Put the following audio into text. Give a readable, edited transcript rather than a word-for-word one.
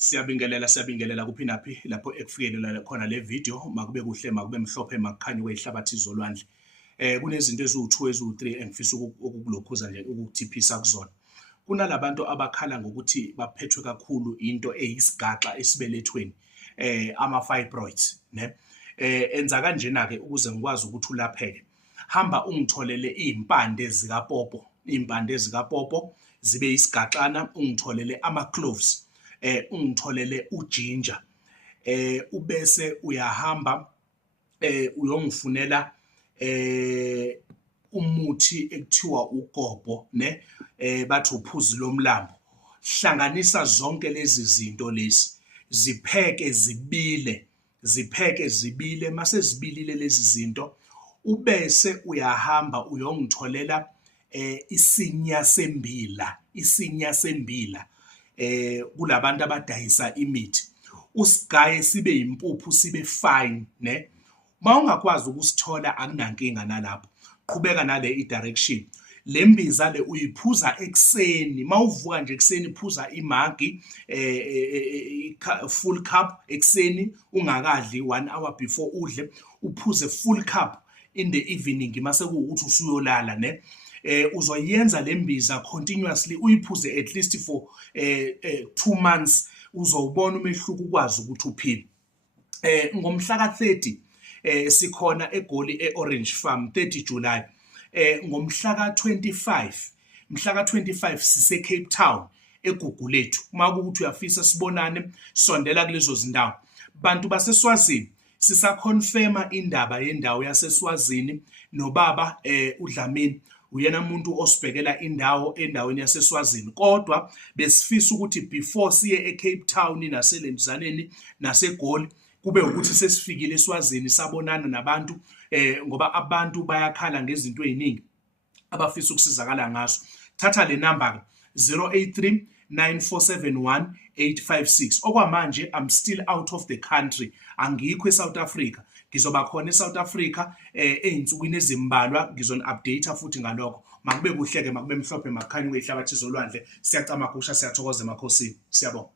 Siyabingelela kuphinaphi lapho ekufikelela khona le video makube kuhle makube mhlophe makukhanye kwehlabathi zolwandle. Kunezinto eziwu2 eziwu3 engifisa ukukulokhuza nje ukuthiphisa kuzona. Kunalabantu abakhala ngokuthi baphethwe kakhulu into eyisigaxa esibelethweni, ama fibroids, ne? Enza kanjena ke ukuze ngikwazi ukuthi ulapheke. Hamba ungitholele impande zikapopo zibe isigaxana, ungitholele ama cloves, ungitholele uginger, ubese uyahamba uyongifunela umuthi ekuthiwa ugobo, ne? Bathi uphuzi lomlambo. Hlanganisa zonke lezi zinto lezi, zipheke zibile, mase zibilile lezi zinto ubese uyahamba uyongitholela isinya sembila, kulabantu abadayisa imithi. Usigaye sibe impuphu sibe fine, ne? Mawungakwazi ukusithola akunankinga nalapho. Qhubeka nale direction. Le mbiza le uyiphuza ekseni, mawuvuka nje ekseni phuza imagi full cup ekseni, ungakadli 1 hour before udle, uphuze full cup in the evening mase kuukuthi usuyolala, ne? Uzoyenza le mbiza continuously, uyiphuze at least for 2 months, uzowubona umehluko ukwazi ukuthi uphile. Ngomhla ka30 sikhona eGoli eOrange Farm 30 July. Ngomhla ka25 sise Cape Town eGugulethu. Uma kuukuthi uyafisa sibonane, sondela kulezo zindawo. Bantu baseSwazini sisaconfirma indaba yendawo yaseSwazini nobaba uDlamini. Uyena umuntu osibhekela indawo endaweni yaseSwazini, kodwa besifisa ukuthi before siye eCape Town naseLemzaneni naseGoli kube ukuthi sesifikile eSwazini sabonana nabantu, ngoba abantu bayakhala ngezinto eziningi abafisa ukusizakala ngaso. Thatha le number 083 9471 856. Okwamanje I'm still out of the country, angikho eSouth Africa. Ngizoba khona eSouth Africa einsukwini ezimbalwa, ngizoni-update futhi ngalokho. Makube kuhleke, makube mhlophe makukhanye kwehlabathi zolwandle. Siyacamagusha, siyathokoza emakhosini. Siyabonga.